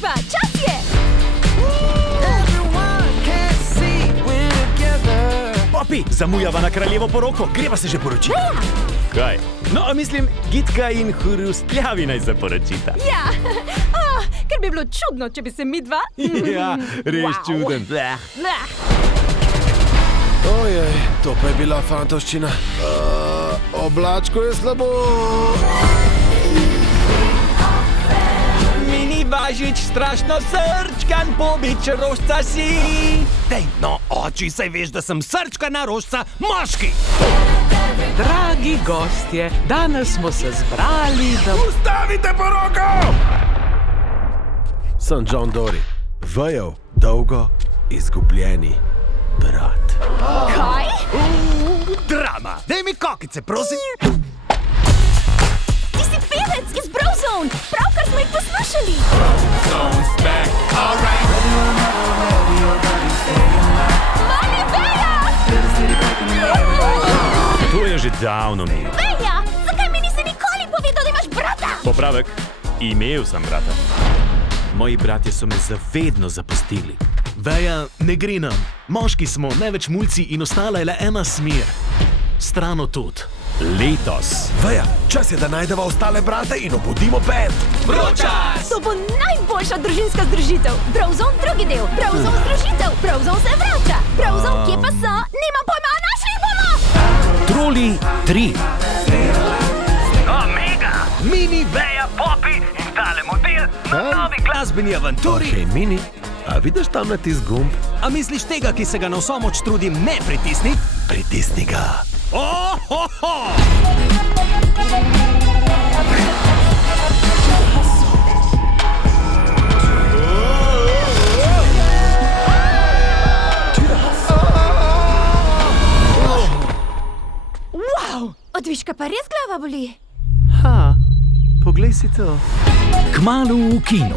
Družba, čas je! Popi, zamujava na kraljevo poroko, greva se že poročiti. Kaj? No, mislim, Gitka in Hrustljavi naj se poročita. Ja, ker bi bilo čudno, če bi se mi dva... Ja, res čuden. Ojej, to pa je bila fantovščina. Oblačko je slabo. Mini Važič, strašno srčkan, pobič rožca si. Dej, no, oči, saj veš, da sem srčkana rožca moški. Dragi gostje, danes smo se zbrali, da... Ustavite poroko! Sem John Dory. Vejev, dolgo, izgubljeni brat. Kaj? Drama! Dej mi kokice, prosim. Ti si pevec iz Brozone, pravkar smo jih poslušali. Mami, Veja! To je že davno minilo. Veja, zakaj mi nisi nikoli povedal, da imaš brata? Popravek, imel sem brata. Moji bratje so me zavedno zapustili. Veja, ne gre nam. Moški smo, največ mulci in ostala je le ena smer. Strano tudi. Letos. Veja, čas je, da najdeva ostale brate in obudimo band. To bo najboljša družinska združitev. Brozone drugi del, Brozone združitev, Brozone se vrača. Brozone, kje pa so? Nimam pojma, našli jih bomo! Troli 3. Mega! Mini, Veja, Popi in tale model na novi glasbeni avanturi. Okej, Mini, a vidiš tam na tis gumb? A misliš tega, ki se ga na vso moč trudim, ne pritisni? Pritisni ga. Ohoho! Wow, od viška pa res glava boli. Poglej si to. Kmalu v kinu.